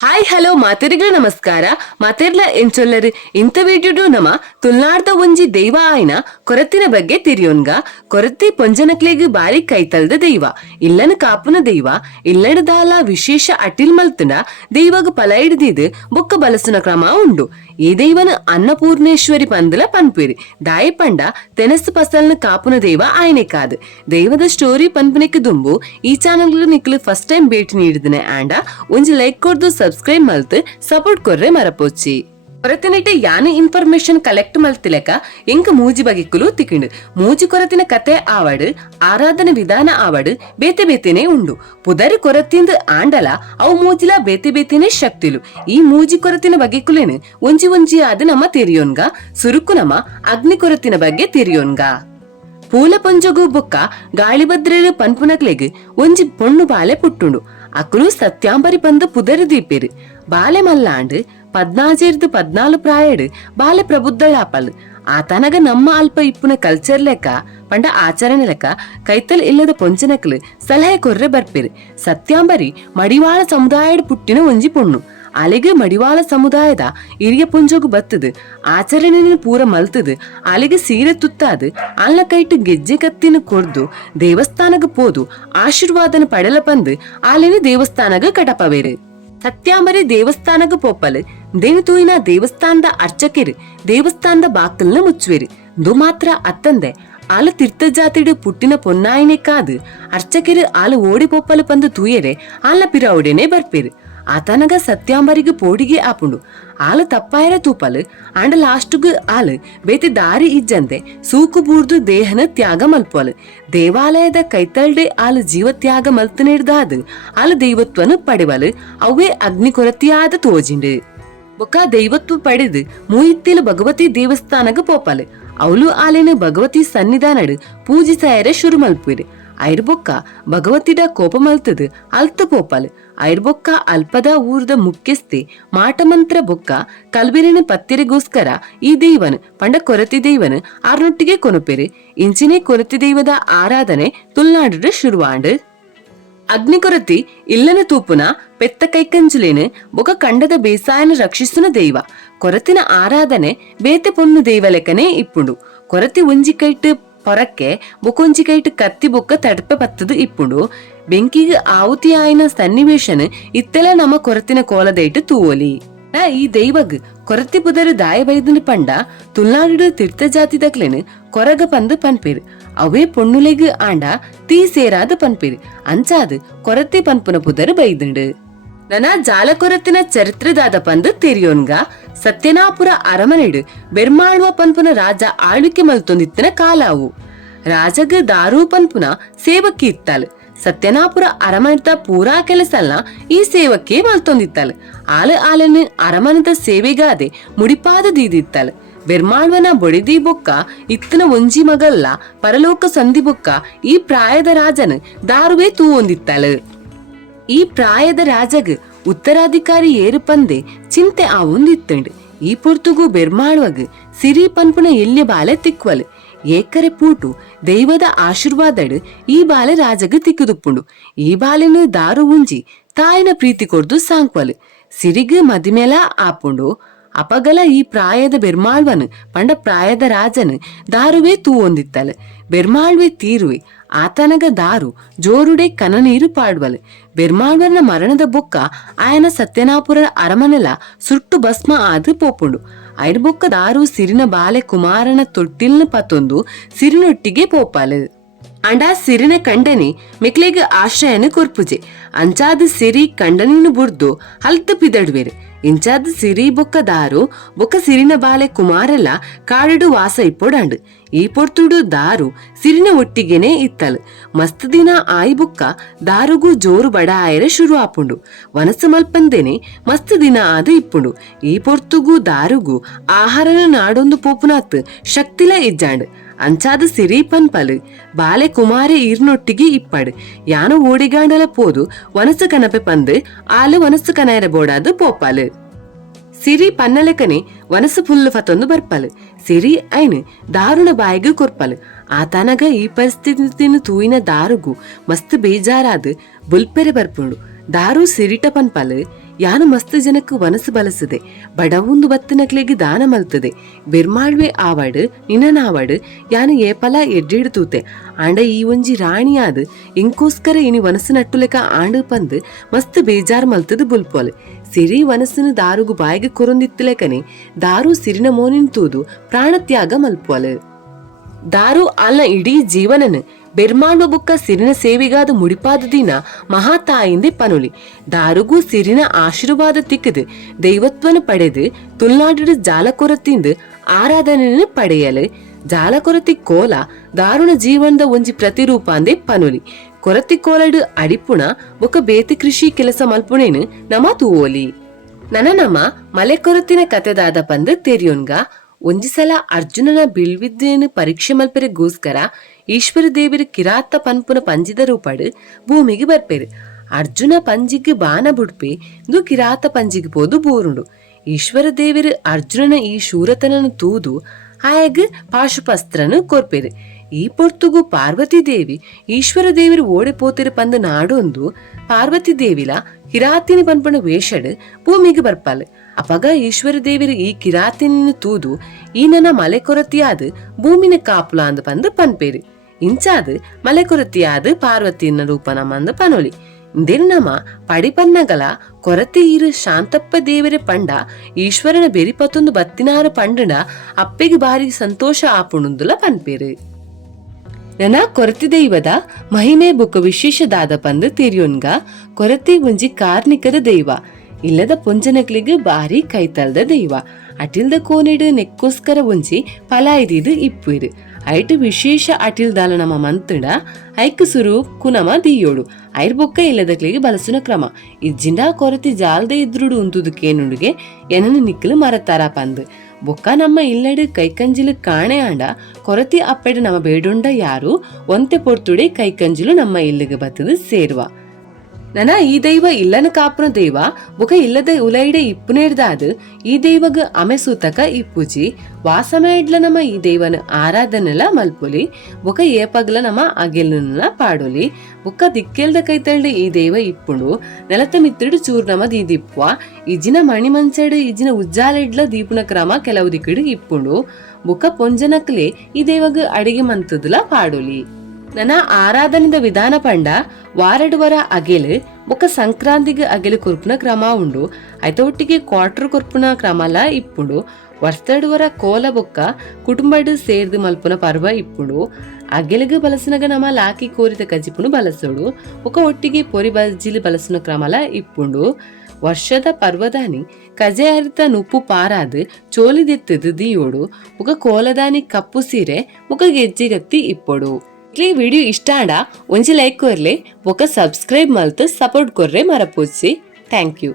Hi hello ಮಾತೆರಿಗಳ ನಮಸ್ಕಾರ. ಮಾತೆರ್ಲ ಎಂಚೊಲ್ಲರು ಇಂಥ ವಿಡಿಯೋಡು ನಮ ತುಲ್ನಾಡ್ದ ಒಂಜಿ ದೈವ ಆಯ್ನ ಕೊರತಿನ ಬಗ್ಗೆ ತಿರಿಯೋನ್ಗ. ಕೊರತಿ ಪೊಂಜನಕ್ಲೆಗ್ ಬಾರಿ ಕೈತಲ್ದ ದೈವ, ಇಲ್ಲನ ಕಾಪುನ ದೈವ, ಇಲ್ಲಡದಾಲ ವಿಶೇಷ ಅಟಿಲ್ ಮಲ್ತುಂಡ ದೈವಗ ಫಲ ಹಿಡ್ದಿದ್ ಬೊಕ್ಕ ಬಲಸುನ ಕ್ರಮ ಉಂಡು. ಈ ದೈವನ ಅನ್ನಪೂರ್ಣೇಶ್ವರಿ ಪಂದಲ ಪನ್ಪೇರಿ ದಾಯಿ ಪಂಡ ತೆನಸು ಪಸಲ್ನ ಕಾಪುನ ದೈವ ಆಯ್ನೆ ಕಾದ್. ದೈವದ ಸ್ಟೋರಿ ಪನ್ಪನೆಕ್ ದುಂಬು ಈ ಚಾನಲ್ ನಿಕ್ಲು ಫಸ್ಟ್ ಟೈಮ್ ಭೇಟಿ ನೀಡಿದನೆ ಆಂಡ ಒಂಜಿ ಲೈಕ್ ಕೊಡ್ದು ಸಬ್ಸ್ಕ್ರೈಬ್ ಮಲ್ತು ಸಪೋರ್ಟ್ ಕೊರ್ರೆ ಮರಪೋಚಿ. ಕೊರತಿನಿಟ್ಟು ಯಾನೆ ಇನ್ಫಾರ್ಮೇಶನ್ ಕಲೆಕ್ಟ್ ಮಲ್ತಿಲೆಕ ಎಂಕ ಮೂಜಿ ಬಗೆಕ್ಕುಲು ತಿಕ್ಕಿಂಡು. ಮೂಜಿ ಕೊರತಿನ ಕತೆ ಆವಡ್ ಆರಾಧನೆ ವಿಧಾನ ಆವಡ್ ಬೇತೆ ಬೇತೆನೆ ಉಂಡು. ಪುದರ್ ಕೊರತಿಂದ ಆಂಡಲ ಅವು ಮೂಜಿಲ ಬೇತೆ ಬೇತೆನೆ ಶಕ್ತಿಲು. ಈ ಮೂಜಿ ಕೊರತಿನ ಬಗೆಕ್ಕುಲೇನು ಒಂಜಿ ಒಂಜಿ ಆದ ನಮ್ಮ ತೆರಿಯೋನ್ಗ. ಸುರುಕು ನಮ್ಮ ಅಗ್ನಿ ಕೊರತಿನ ಬಗ್ಗೆ ತೆರಿಯೋನ್ಗ. పూల పొంజగు బొక్క గాళిభద్రరు పన్పునక్ಲೆಗ್ ಒಂಜಿ ಪೊಣ್ಣು ಬಾಲೆ ಪುಟ್ಟುಂಡು. ಅಕುಲು ಸತ್ಯಾಂಬರಿ ಪಂದು ಪುದರ್ ದೀಪೆರು. ಬಾಲೆ ಮಲ್ಲಾಂಡ್ 14 ಪ್ರಾಯಡ್ ಬಾಲೆ ಪ್ರಬುದ್ಧಳಾಪಲ್. ಆತನಗ ನಮ್ಮ ಅಲ್ಪ ಇಪ್ಪುನ ಕಲ್ಚರ್ ಲೆಕ್ಕ ಪಂಡ ಆಚರಣೆ ಲೆಕ್ಕ ಕೈತಲ್ ಇಲ್ಲದ ಪೊಂಚನಕ್ಲು ಸಲಹೆ ಕೊರ್ರೆ ಬರ್ಪೆರು. ಸತ್ಯಾಂಬರಿ ಮಡಿವಾಳ ಸಮುದಾಯಡ್ ಪುಟ್ಟಿನ ಒಂಜಿ ಪೊಣ್ಣು. ಅಲೆಗೆ ಮಡಿವಾಳ ಸಮುದಾಯದ ಹಿರಿಯ ಪುಂಜೋಗು ಬತ್ತದು ಆಚರಣೆನ ಪೂರ ಮಲ್ತದು. ಅಲೆಗೆ ಸೀರೆ ತುತ್ತಾದು ಅಲ್ಲ ಕೈಟ್ ಗೆಜ್ಜೆ ಕತ್ತಿನ ಕೊರ್ದು ದೇವಸ್ಥಾನಗ ಪೋದು ಆಶೀರ್ವಾದನ ಪಡೆಲ ಪಂದು ಆಲೆನ ದೇವಸ್ಥಾನಗ ಕಟಪವೇರು. ಸತ್ಯಾಂಬರಿ ದೇವಸ್ಥಾನಗ ಪೋಪಲ್ ದೇನು ತೂಯಿನ ದೇವಸ್ಥಾನದ ಅರ್ಚಕರು ದೇವಸ್ಥಾನದ ಬಾಕಲ್ನ ಮುಚ್ಚುವೇರು. ದು ಮಾತ್ರ ಅತ್ತಂದೆ ಆಲ ತೀರ್ಥ ಜಾತಿಡು ಪುಟ್ಟಿನ ಪೊನ್ನಾಯಿನೆ ಕಾದು ಅರ್ಚಕರು ಆಲ ಓಡಿ ಪೋಪಲ್ ಪಂದು ತೂಯರೆ ಆಲ ಪಿರೌಡೆನೆ ಬರ್ಪೇರು. ಆತನಗ ಸತ್ಯಾಂಬರಿಗೆ ಪೋಡಿಗೆ ಆಪುಂಡು. ಆಲು ತಪ್ಪಾಯರ ತೂಪಲ್ ಅಂಡ ಲಾಸ್ಟ್ಗು ಆಲು ಬೇತಿ ದಾರಿ ಇಜ್ಜಂತೆ ಸೂಕು ಬೂರ್ದು ದೇಹನ ತ್ಯಾಗ ಮಲ್ಪೋಲ್. ದೇವಾಲಯದ ಕೈತಲ್ಡೆ ಆಲು ಜೀವ ತ್ಯಾಗ ಮಲ್ತನಿಡ್ದಾದ್ ಆಲು ದೈವತ್ವನು ಪಡೆವಲ್. ಅವೇ ಅಗ್ನಿ ಕೊರತಿಯಾದ ತೋಜಿಂಡು. ಬೊಕ್ಕ ದೈವತ್ವ ಪಡೆದು ಮೂಯಿತ್ತಿಲು ಭಗವತಿ ದೇವಸ್ಥಾನಗ ಪೋಪಲ್. ಅವಳು ಆಲೆನ ಭಗವತಿ ಸನ್ನಿಧಾನಡ್ ಪೂಜಿಸಾಯರೆ ಶುರು ಮಲ್ಪುರು. ಐರ್ಬೊಕ್ಕ ಭಗವತಿಡ ಕೋಪ ಮಲ್ತದು ಅಲ್ತ ಪೋಪಲ್. ಐರ್ಬೊಕ್ಕ ಅಲ್ಪದ ಊರ್ದ ಮುಖ್ಯಸ್ಥೆ ಮಾಟಮಂತ್ರ ಬೊಕ್ಕ ಕಲ್ಬಿರಿನ ಪತ್ತೆರೆಗೋಸ್ಕರ ಈ ದೈವನ್ ಪಂಡ ಕೊರತಿ ದೈವನ್ ಆರ್ನೊಟ್ಟಿಗೆ ಕೊನಪೆರು. ಇಂಚಿನೇ ಕೊರತಿ ದೈವದ ಆರಾಧನೆ ತುಲ್ನಾಡು ಶುರುವಾಂಡ್. ಅಗ್ನಿ ಕೊರತಿ ಇಲ್ಲನ ತೂಪುನ ಪೆತ್ತ ಕೈಕಂಜುಲೇನು ಬೊಕ ಕಂಡದ ಬೇಸಾಯನ ರಕ್ಷಿಸುನ ದೈವ. ಕೊರತಿನ ಆರಾಧನೆ ಬೇತೆ ಪೊನ್ನು ದೈವ ಲೆಕ್ಕನೆ ಇಪ್ಪುಂಡು. ಕೊರತಿ ಒಂಜಿ ಕೈಟ್ ಹೊರಕ್ಕೆ ಬೊಕೊಂಜಿ ಕೈಟ್ ಕತ್ತಿ ಬೊಕ್ಕ ತಡಪೆ ಪತ್ತದು ಇಪ್ಪುಂಡು. ಬೆಂಕಿಗೆ ಆಹುತಿ ಆಯ್ನ ಸನ್ನಿವೇಶನ್ ಇತ್ತೆಲ ನಮ್ಮ ಕೊರತಿನ ಕೋಲದೈಟ್ ತೂವಲಿ. ಈ ದೈವಗ್ ಕೊರತಿ ಪುದರ್ ದಾಯ ಬೈದನ ಪಂಡ ತುಲ್ನಾಡು ತೀರ್ಥ ಜಾತಿ ದಕ್ಲೆನ್ ಕೊರಗ ಪಂದು ಪನ್ಪೇರು. ಅವೇ ಪೊಣ್ಣುಲೆಗ್ ಆಂಡ ತೀ ಸೇರಾದ ಪನ್ಪೇರು. ಅಂಚಾದ್ ಕೊರತಿ ಪನ್ಪುನ ಪುದರ್ ಬೈದಂಡು. ನನ ಜಾಲ ಕೊರತಿನ ಚರಿತ್ರೆದಾದ ಪಂದು ತೆರಿಯೋನ್ಗ. ಸತ್ಯನಾಪುರ ಅರಮನೆಡ್ ಬೆರ್ಮಾಳ್ವ ಪನ್ಪುನ ರಾಜ ಆಳ್ವಿಕೆ ಮಲ್ತೊಂದಿತ್ತಿನ ಕಾಲಾವು. ರಾಜಗ ದಾರು ಪನ್ಪುನ ಸೇವಕಿ ಇತ್ತಲ್. ಸತ್ಯನಾಪುರ ಅರಮನೆದ ಪೂರಾ ಕೆಲಸಲ್ನ ಈ ಸೇವಕಿ ಮಲ್ತೊಂದಿತ್ತಲ್. ಆಲನ ಅರಮನೆದ ಸೇವೆಗಾದೆ ಮುಡಿಪಾದ ದೀದಿತ್ತಲ್. ಬೆರ್ಮಾಳ್ವನ ಬೊಡಿದಿ ಬೊಕ್ಕ ಇತ್ತನ ಒಂಜಿ ಮಗಲ್ಲ ಪರಲೋಕ ಸಂಧಿ ಬೊಕ್ಕ ಈ ಪ್ರಾಯದ ರಾಜನ್ ದಾರುವೆ ತೂ ಹೊಂದಿತ್ತಲ್. ಈ ಪ್ರಾಯದ ರಾಜಗ್ ಉತ್ತರಾಧಿಕಾರಿ ಏರು ಪಂದೆ ಚಿಂತೆ ಆವೊಂದಿತ್ತಂಡ್. ಈ ಪೊರ್ತುಗು ಬೆರ್ಮಾಳ್ವಗ್ ಸಿರಿ ಪನ್ಪುನ ಎಲ್ಯ ಬಾಲೆ ತಿಕ್ವಲ್. ಏಕರೆ ಪೂಟು ದೈವದ ಆಶೀರ್ವಾದಡ್ ಈ ಬಾಲೆ ರಾಜಗ್ ತಿಕ್ಕುದುಪ್ಪುಂಡು. ಈ ಬಾಲೆನು ದಾರು ಉಂಜಿ ತಾಯಿನ ಪ್ರೀತಿ ಕೊರ್ದು ಸಾಂಕ್ವಲ್. ಸಿರಿಗ್ ಮದಿಮೆಲ ಆಪುಂಡು. ಅಪಗಲ ಈ ಪ್ರಾಯದ ಬೆರ್ಮಾಳ್ವನ್ ಪಂಡ ಪ್ರಾಯದ ರಾಜನ್ ದಾರುವೆ ತೂ ಹೊಂದಿತ್ತಲ್. ಬೆರ್ಮಾಳ್ವೆ ತೀರುವೆ ಆತನಗ ದಾರು ಜೋರುಡೆ ಕನ ನೀರು ಪಾಡ್ವಲ್. ಬೆರ್ಮಾಳ್ವನ ಮರಣದ ಬೊಕ್ಕ ಆಯನ ಸತ್ಯನಾಪುರ ಅರಮನೆಲ ಸುಟ್ಟು ಭಸ್ಮ ಆದ್ ಪೋಪುಂಡು. ಐಡ್ ಬೊಕ್ಕ ದಾರು ಸಿರಿನ ಬಾಲೆ ಕುಮಾರನ ತೊಟ್ಟಿಲ್ನ ಪತ್ತೊಂದು ಸಿರಿನೊಟ್ಟಿಗೆ ಪೋಪಾಲ್. ಅಂಡ ಸಿರಿನ ಕಂಡನಿ ಮಿಕ್ಲೆಗ್ ಆಶ್ರಯನ ಕೊರ್ಪುಜೆ. ಅಂಚಾದ ಸಿರಿ ಕಂಡನಿನು ಬುರ್ದು ಹಲ್ತ ಪಿದಡ್ವೇರು. ಇಂಚಾದ ಸಿರಿ ಬೊಕ್ಕ ದಾರು ಬೊಕ್ಕ ಸಿರಿನ ಬಾಲೆ ಕುಮಾರಲ ಕಾಡಡು ವಾಸ ಇಪ್ಪೊಡಂಡ್. ಈ ಪೊರ್ತುಡು ದಾರು ಸಿರಿನ ಒಟ್ಟಿಗೆನೆ ಇತ್ತಲ್. ಮಸ್ತ್ ದಿನ ಆಯಿ ಬೊಕ್ಕ ದಾರುಗೂ ಜೋರು ಬಡ ಆಯರೆ ಶುರು ಆಪುಂಡು. ವನಸ ಮಲ್ಪಂದೇನೆ ಮಸ್ತ್ ದಿನ ಆದ ಇಪ್ಪುಂಡು. ಈ ಪೊರ್ತುಗೂ ದಾರುಗೂ ಆಹಾರನ ನಾಡೊಂದು ಪೋಪುನಾತ್ ಶಕ್ತಿಲ ಇಜ್ಜಾಂಡ್. ಅಂಚಾದ ಸಿರಿ ಪನ್ಪಲ್ ಬಾಲೆ ಕುಮಾರೆ ಈರ್ನೊಟ್ಟಿಗೆ ಇಪ್ಪಡ್. ಯಾನು ಓಡಿಗಾಂಡಲ ಪೋದು ವನಸ ಕನಪೆ ಪಂದು ಆಲು ವನಸ್ಸು ಕನಾಯರ ಬೋಡಾದು ಪೋಪಾಲ್. ಸಿರಿ ಪನ್ನಲೆಕನೆ ವನಸು ಫುಲ್ಲು ಫತೊಂದು ಬರ್ಪಲ್. ಸಿರಿ ಐನ್ ದಾರುಣ ಬಾಯಿಗೂ ಕೊರ್ಪಲ್. ಆತನಗ ಈ ಪರಿಸ್ಥಿತಿನ ತೂಯಿನ ದಾರುಗೂ ಮಸ್ತ್ ಬೇಜಾರಾದ್ ಬುಲ್ಪೆರೆ ಬರ್ಪುಂಡು. ದಾರು ಸಿರಿಟ ಪನ್ಪಲ್ ಯಾನು ಮಸ್ತ್ ಜನಕ್ಕೆ ವನಸು ಬಲಸದೆ ಬಡವುಂದು ಬತ್ತನಕ್ಲೆಗೆ ದಾನ ಮಲ್ತದೆ ಬೆರ್ಮಾಳ್ವೆ ಆವಾಡು ನಿನ್ನನಾವಾಡು ಯಾನು ಏಪಲ ಎಡ್ಡಿಡ್ತೂತೆ ಆಂಡ ಈ ಒಂಜಿ ರಾಣಿಯಾದ ಇಂಕೋಸ್ಕರ ಇನಿ ವನಸು ನಟ್ಟುಲೆಕ ಆಂಡು ಪಂದು ಮಸ್ತ್ ಬೇಜಾರ್ ಮಲ್ತದು ಬುಲ್ಪೋಲೆ ಸಿರಿ ವನಸ್ಸನ್ನು ದಾರುಗು ಬಾಯಿಗೆ ಕೊರೊಂದಿತ್ತಲೆಕನೆ ದಾರು ಸಿರಿನ ಮೋನಿನ್ ತೂದು ಪ್ರಾಣತ್ಯಾಗ ಮಲ್ಪೋಲೆ ದಾರು ಅಲ್ನ ಇಡೀ ಜೀವನನು ಬೆರ್ಮಾಂಡ ಬುಕ್ಕ ಸಿರಿನ ಸೇವೆಗಾದ ಮುಡಿಪಾದ ದಿನ ಮಹಾತಾಯಿಂದೆ ಪನುಲಿ ದಾರುಗೂ ಸಿರಿನ ಆಶೀರ್ವಾದ ತಿಕ್ಕದು ದೈವತ್ವನು ಪಡೆದು ತುಳ್ನಾಡಿದ ಜಾಲಕೊರತಿಂದು ಆರಾಧನೆಯನ್ನು ಪಡೆಯಲು ಜಾಲಕೊರತಿ ಕೋಲ ದಾರುಣ ಜೀವನದ ಒಂಜಿ ಪ್ರತಿರೂಪ ಅಂದೆ ಪನುಲಿ ಕೊರತಿ ಕೋಲಡು ಅಡಿಪುಣ ಬೊಕ್ಕ ಬೇತಿ ಕೃಷಿ ಕೆಲಸ ಮಲ್ಪುಣೇನು ನಮ ತೂವೋಲಿ ನಮ್ಮ ಮಲೆ ಕೊರತಿನ ಕತೆದಾದ ಪಂದು ತೆರಿಯೋನ್ಗ ಒಂಜಿ ಸಲ ಅರ್ಜುನನ ಬೀಳ್ವಿದ್ಯೆಯನ್ನು ಪರೀಕ್ಷೆ ಮಲ್ಪರೆಗೋಸ್ಕರ ಈಶ್ವರ ದೇವರ ಕಿರಾತ ಪನ್ಪುನ ಪಂಜಿದ ರೂಪಡು ಭೂಮಿಗೆ ಬರ್ಪೇರು ಅರ್ಜುನ ಪಂಜಿಗೆ ಬಾನ ಬುಡ್ಪೆ ಇದು ಕಿರಾತ ಪಂಜಿಗೆ ಪೋದು ಬೋರುಂಡು ಈಶ್ವರ ದೇವರು ಅರ್ಜುನನ ಈ ಶೂರತನನ್ನು ತೂದು ಆಯಗ್ ಪಾಶುಪಸ್ತ್ರನು ಕೊರ್ಪೇರು ಈ ಪೊರ್ತುಗು ಪಾರ್ವತಿ ದೇವಿ ಈಶ್ವರ ದೇವರು ಓಡೆ ಪೋತಿರು ಪಂದು ನಾಡೊಂದು ಪಾರ್ವತಿ ದೇವಿಲ ಕಿರಾತಿನಿ ಪನ್ಪಣ ವೇಷಡ್ ಭೂಮಿಗೆ ಬರ್ಪಾಲು ಅಪಗ ಈಶ್ವರ ದೇವರು ಈ ಕಿರಾತಿನ ತೂದು ಈ ನನ್ನ ಮಲೆ ಕೊರತಿಯಾದ ಭೂಮಿನ ಕಾಪುಲ ಅಂದ ಪಂದು ಪನ್ಪೇರು ಇಂಚಾದ ಮಲೆ ಕೊರತಿಯಾದ ಪಾರ್ವತಿನ ರೂಪನ ಮಂದ ಪನೊಲಿ ಇಂದೇನು ನಮ್ಮ ಪಡಿಪನ್ನಗಲ ಕೊರತೆ ಇರು ಶಾಂತಪ್ಪ ದೇವರ ಪಂಡ ಈಶ್ವರನ ಬೆರಿಪತ್ತೊಂದು ಬತ್ತಿನಾರ ಪಂಡನ ಅಪ್ಪೆಗೆ ಬಾರಿ ಸಂತೋಷ ಆಪುಣುಂದುಲ ಪನ್ಪೇರು ನನ ಕೊರತೆ ದೈವದ ಮಹಿಮೆ ಬುಕ್ಕ ವಿಶೇಷದಾದ ಪಂದು ತಿರಿಯೋನ್ಗ ಕೊರತೆ ಒಂಜಿ ಕಾರ್ಣಿಕದ ದೈವ ಇಲ್ಲದ ಪೊಂಜನಕ್ಲಿಗೆ ಬಾರಿ ಕೈತಲ್ದ ದೈವ ಅಟಿಲ್ದ ಕೋನೆಡು ನೆಕ್ಕೋಸ್ಕರ ಒಂಜಿ ಪಲಾಯ್ದಿದು ಇಪ್ಪುಯಿರು ಐಟು ವಿಶೇಷ ಅಟಿಲ್ದಾಲ ನಮ್ಮ ಮಂತುಡ ಐಕ್ ಸುರು ಕುನಮ ದಿಯೋಡು ಐರ್ ಬೊಕ್ಕ ಇಲ್ಲದಕ್ಲಿಗೆ ಬಲಸುನ ಕ್ರಮ ಇಜ್ಜಿಂಡ ಕೊರತೆ ಜಾಲ್ದೆ ಇದ್ರುಡು ಉಂತುದು ಕೇನುಡುಗೆ ಎನನು ನಿಕ್ಕಲು ಮರತಾರ ಪಂದು ಬೊಕ್ಕ ನಮ್ಮ ಇಲ್ಲಡು ಕೈಕಂಜಿಲು ಕಾಣೆ ಆಂಡ ಕೊರತೆ ಅಪ್ಪೆಡು ನಮ್ಮ ಬೇಡುಂಡ ಯಾರು ಒಂತೆ ಪೊರ್ತುಡೆ ಕೈಕಂಜಿಲು ನಮ್ಮ ಇಲ್ಲಿಗೆ ಬತ್ತದು ಸೇರ್ವ ನನ ಈ ದೈವ ಇಲ್ಲನ ಕಾಪುನ ದೈವ ಬೊಕ ಇಲ್ಲದ ಉಲೈಡೆ ಇಪ್ಪುನೇಡ್ದಾದ ಈ ದೈವಗ ಅಮೆಸೂತಕ ಇಪ್ಪುಜಿ ವಾಸಮೇಡ್ಲ ನಮ್ಮ ಈ ದೈವನ ಆರಾಧನೆಲ ಮಲ್ಪುಲಿ ಬೊಕ ಏಪಗ್ಲ ನಮ್ಮ ಅಗೆಲ್ನ ಪಾಡೋಲಿ ಬೊಕ್ಕ ದಿಕ್ಕೆಲ್ದ ಕೈತಲ್ಡೆ ಈ ದೈವ ಇಪ್ಪುಂಡು ನೆಲತ ಮಿತ್ತಿಡು ಚೂರ್ ನಮ ದೀದಿಪ್ಪುವ ಇಜಿನ ಮಣಿ ಮಂಚಡು ಇಜಿನ ಉಜ್ಜಾಲೆಡ್ಲ ದೀಪುನ ಕ್ರಮ ಕೆಲವು ದಿಕ್ಕಿಡು ಇಪ್ಪುಂಡು ಬೊಕ್ಕ ಪೊಂಜನಕ್ಲೆ ಈ ದೈವಗ ಅಡಿಗೆ ಮಂತದುಲ ಪಾಡೋಲಿ ನನ್ನ ಆರಾಧನೆದ ವಿಧಾನ ಪಂಡ ವಾರಡುವರ ಅಗೆಲು ಬೊಕ್ಕ ಸಂಕ್ರಾಂತಿಗೆ ಅಗೆಲು ಕೊರ್ಪುನ ಕ್ರಮ ಉಂಡು ಐತ ಒಟ್ಟಿಗೆ ಕ್ವಾರ್ಟರ್ ಕೊರ್ಪುನ ಕ್ರಮಲ ಇಪ್ಪುಂಡು ವರ್ಷದಡುವರ ಕೋಲ ಬೊಕ್ಕ ಕುಟುಂಬಡು ಸೇರ್ದು ಮಲ್ಪುನ ಪರ್ವ ಇಪ್ಪುಂಡು ಅಗೆಲಿಗೆ ಬಲಸಿನಗ ನಮ್ಮ ಲಾಕಿ ಕೋರಿದ ಕಜಿಪುನು ಬಲಸೋಡು ಬೊಕ್ಕ ಒಟ್ಟಿಗೆ ಪೊರಿ ಬಜ್ಜಿಲು ಬಲಸುನ ಕ್ರಮಲ ಇಪ್ಪುಂಡು ವರ್ಷದ ಪರ್ವದಾನಿ ಕಜೆ ಹರಿತ ನುಪ್ಪು ಪಾರಾದು ಚೋಲಿದೆತ್ತದು ದಿಯೋಡು ಬೊಕ್ಕ ಕೋಲದಾನಿ ಕಪ್ಪು ಸೀರೆ ಬೊಕ್ಕ ಗೆಜ್ಜೆಗತ್ತಿ ಇಪ್ಪೊಡು ಈ ವಿಡಿಯೋ ಇಷ್ಟ ಆಂಡ ಒಂಜಿ ಲೈಕ್ ಕೊರ್ಲೆ ಬೊಕ್ಕ ಸಬ್ಸ್ಕ್ರೈಬ್ ಮಲ್ತು ಸಪೋರ್ಟ್ ಕೊರ್ರೆ ಮರಪೋಚಿ ಥ್ಯಾಂಕ್ ಯು.